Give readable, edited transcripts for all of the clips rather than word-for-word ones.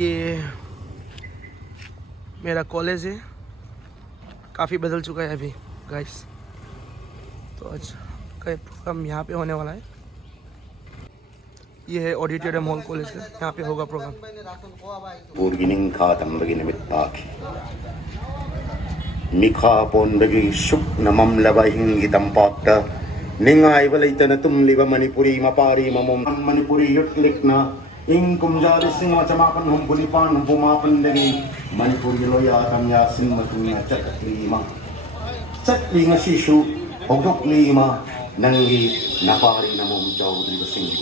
ये मेरा कॉलेज है, काफ़ी बदल चुका है अभी गाइस। तो आज का प्रोग्राम यहाँ पे होने वाला है। ये है ऑडिटोरियम हॉल कॉलेज का, यहाँ पे होगा प्रोग्राम। मिखा पोंदगी सुख नमम लबहिंगी तंपाक्ता निंगाई बलैतन तुमलिब Manipuri मपारी ममोम Manipuri युटलिकना ing kumjali singa chamapan hum bulipan hum pumapan dagi Manipuri लोया तमया सिंह मතුnya चटलीमा चटलींगा शिशु होगुकलीमा नंगी नपारी नमोम चौधरी सिंह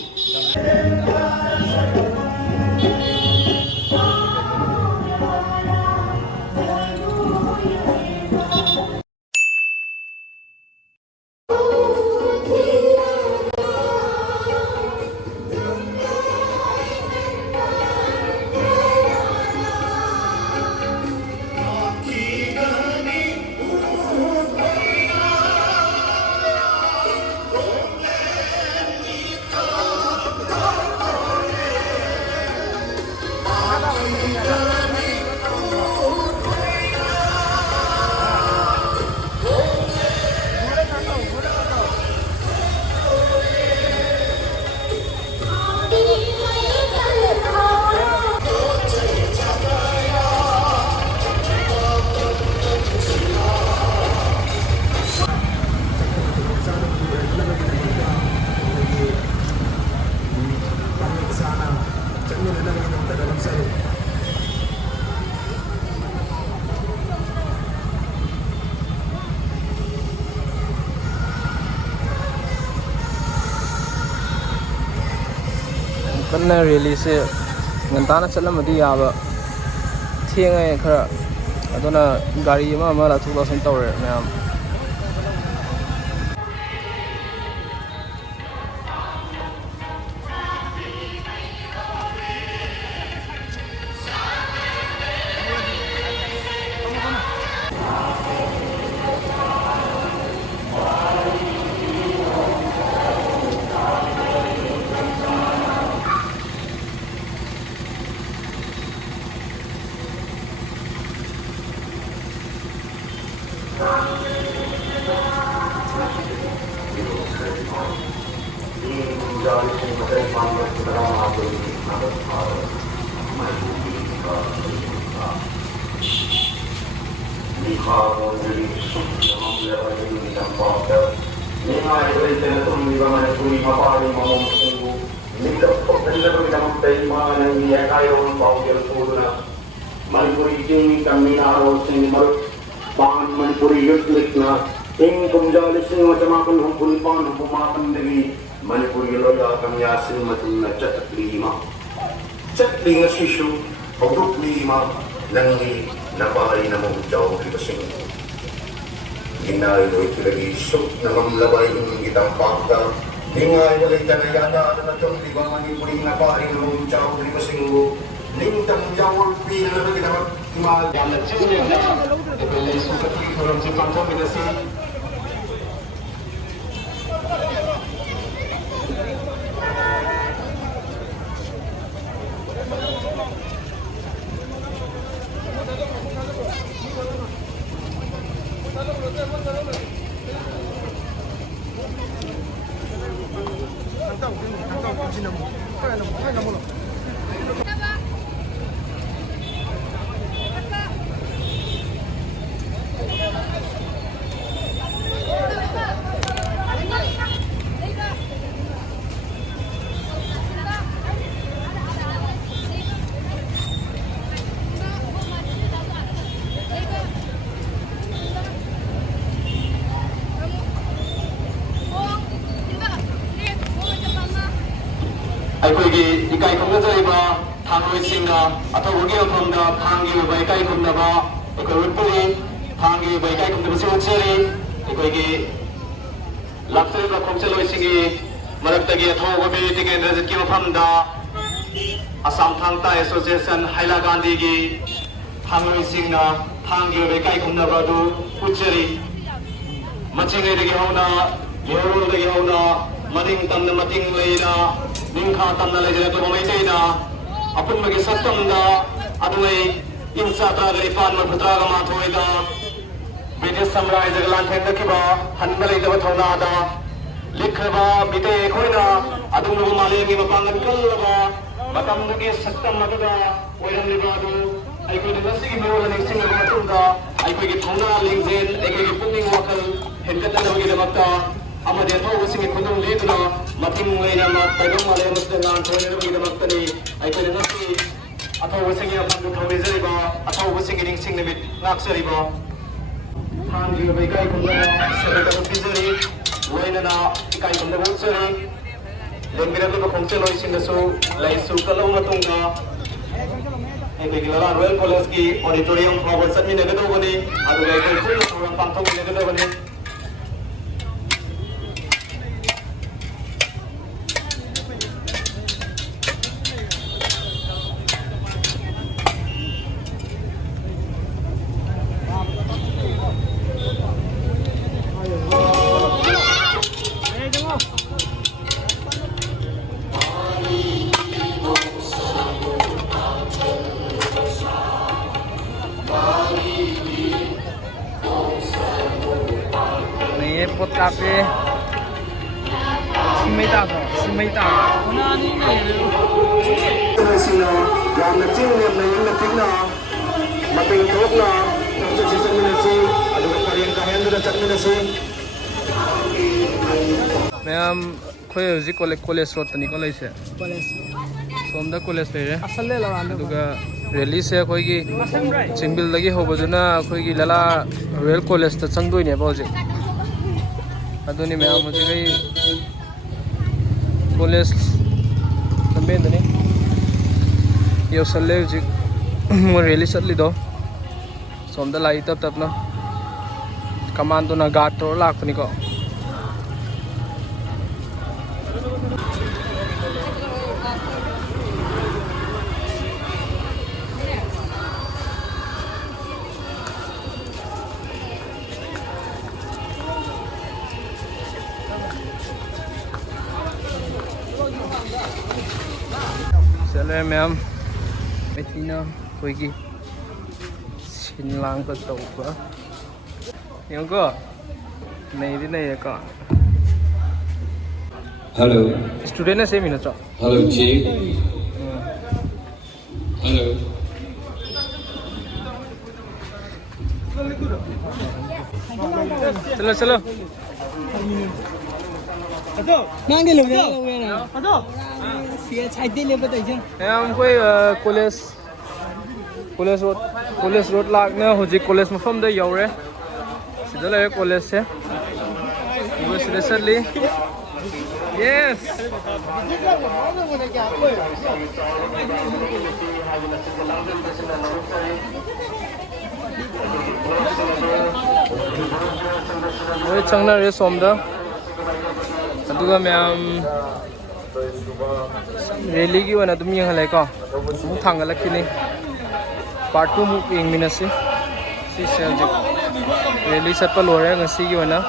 कन्ना रैली से ngantana chalamadi yaba thengai khara adona gari ama la thula san tawre mayam Manipuri Jing Kamina Sing Ban Manipuri Yutlikna Ing Kumjali Sing Chamapan hum Pulipan hum Pumapan Dagi Manipuri Loya Kamya Sing Matuna Chataklima Chatlinga Shishu Hoguklima Nangi Napari Namum Jaw Sing Ginay Lagi Suk Namam Labay Gitang Pakta Ningay Walay Tanayata Natong Diba Manipuri Napari Namum Jaw Sing Lingtang jawul pil na kita mag yalat siya na epele sukat ki from si contaminasi ꯑꯩꯈꯣꯏꯒꯤ ꯏꯀꯥꯏ ꯈꯨꯝꯅꯖꯔꯤꯕ ꯊꯥꯡꯃꯩꯁꯤꯡꯅ ꯑꯊꯧꯕꯒꯤ ꯃꯐꯝꯗ ꯊꯥꯡꯒꯤ ꯑꯣꯏꯕ ꯏꯀꯥꯏ ꯈꯨꯝꯅꯕ ꯑꯩꯈꯣꯏ ꯎꯠꯄꯨꯔꯤ ꯊꯥꯡꯒꯤ ꯑꯣꯏꯕ ꯏꯀꯥꯏ ꯈꯨꯝꯅꯕꯁꯤ ꯎꯠꯆꯔꯤ ꯑꯩꯈꯣꯏꯒꯤ ꯂꯥꯛꯆꯔꯤꯕ ꯈꯣꯡꯆꯠꯂꯣꯏꯁꯤꯡꯒꯤ ꯃꯔꯛꯇꯒꯤ ꯑꯊꯧꯕ ꯕꯤꯔ ꯇꯤꯀꯦꯟꯗ꯭ꯔꯖꯤꯠꯀꯤ ꯃꯐꯝꯗ ꯑꯁꯥꯝ ꯊꯥꯡ ꯇꯥ ꯑꯦꯁꯣꯁꯤꯌꯦꯁꯟ ꯍꯥꯏꯂꯥ ꯒꯥꯟꯙꯤꯒꯤ ꯊꯥꯡꯃꯩꯁꯤꯡꯅ ꯊꯥꯡꯒꯤ ꯑꯣꯏꯕ ꯏꯀꯥꯏ ꯈꯨꯝꯅꯕ ꯑꯗꯨ ꯎꯠꯆꯔꯤ ꯃꯆꯤꯉꯩꯗꯒꯤ ꯍꯧꯅ ꯌꯦꯔꯣꯜꯗꯒꯤ ꯍꯧꯅ ꯃꯅꯤꯡ ꯇꯝꯅ ꯃꯇꯤꯡ ꯂꯩꯅ ꯅꯤꯡꯈꯥ ꯇꯝꯅ ꯂꯩꯖꯔꯛꯂꯕ ꯃꯩꯇꯩꯅ अपुनबगी सत्तमदा अदुई इंसाता लेपान मफुत्रागा माथोइदा ब्रिटिश साम्राज्य लांथेंदकिबा हनबलेदब थौनादा लिखबा बिते खोइना अदुमबु मालेमी मपांगन कल्लबा मतमदगी सत्तम अदुदा ओइरमलिबा अदु अइकोइ नसिगी मिरोल निसिंगबा मतुंदा अइकोइ थौना लिंजेन अइकोइ पुनिंग वखल हेनगतनबगी दमक्ता अमदे थौबसिंगी खुदुम लेदुना मथिंग वैरम तगम माले मुस्लिमान थौनेबगी दमक्तनी अइकोइ नसि अथौबसिंगी अपंदु थौरिजरिबा अथौबसिंगी निसिंग निमित नाक्सरिबा थांगी बैकाई खुंदा सेबेका पिजरी लोइनना इकाई खुंदा बोचरी लेंबिरगब खोंचेलोइ सिंगसु लाइसु कलौ मतुंगा एकेगी लला रॉयल कॉलेज की ऑडिटोरियम फावर समिनगदोबनी अदुगा एकै फुल प्रोग्राम पांथोकनगदोबनी Ini pot kafe simei ta sina yamna chingna nayna tingna mating thokna chakchi chakminasi aduga karian kahendra chakminasi ma'am खोई हजिक कॉलेज रोड तनी को लेसे सोमदा कॉलेज लेरे असले लगा रैली से अखोगी चिंबिल लगी होबदुना अखोगी लला रॉयल कॉलेज त चंगदोइने बाउजे अदुनी मैम मुझे गई कॉलेज लंबेंदनी यो सल्ले हजिक रैली चतलिदो सोमदा लाई तब तबना कमांडो ना गार्ड तो लाखनी को चले मैम इतना कोई की शिनलांग का तौबा यंको नहीं है का हेलो स्टूडेंट है सेम ही ना चो हेलो जी हेलो चलो चलो mang đi lùi ra này phía trái tên lên बताइए मैम कोई college road Lakhna हजिक college मफम the you're सिदा ले कॉलेज से वो सिदा चली यस वो चंगना रे सोमदा अदुगा मैम रैली की वना तुम यंगले को मु थांगलखिनी पार्ट 2 मु यंगमिनसी सी से रैली चटपा लोरे ngasi की वना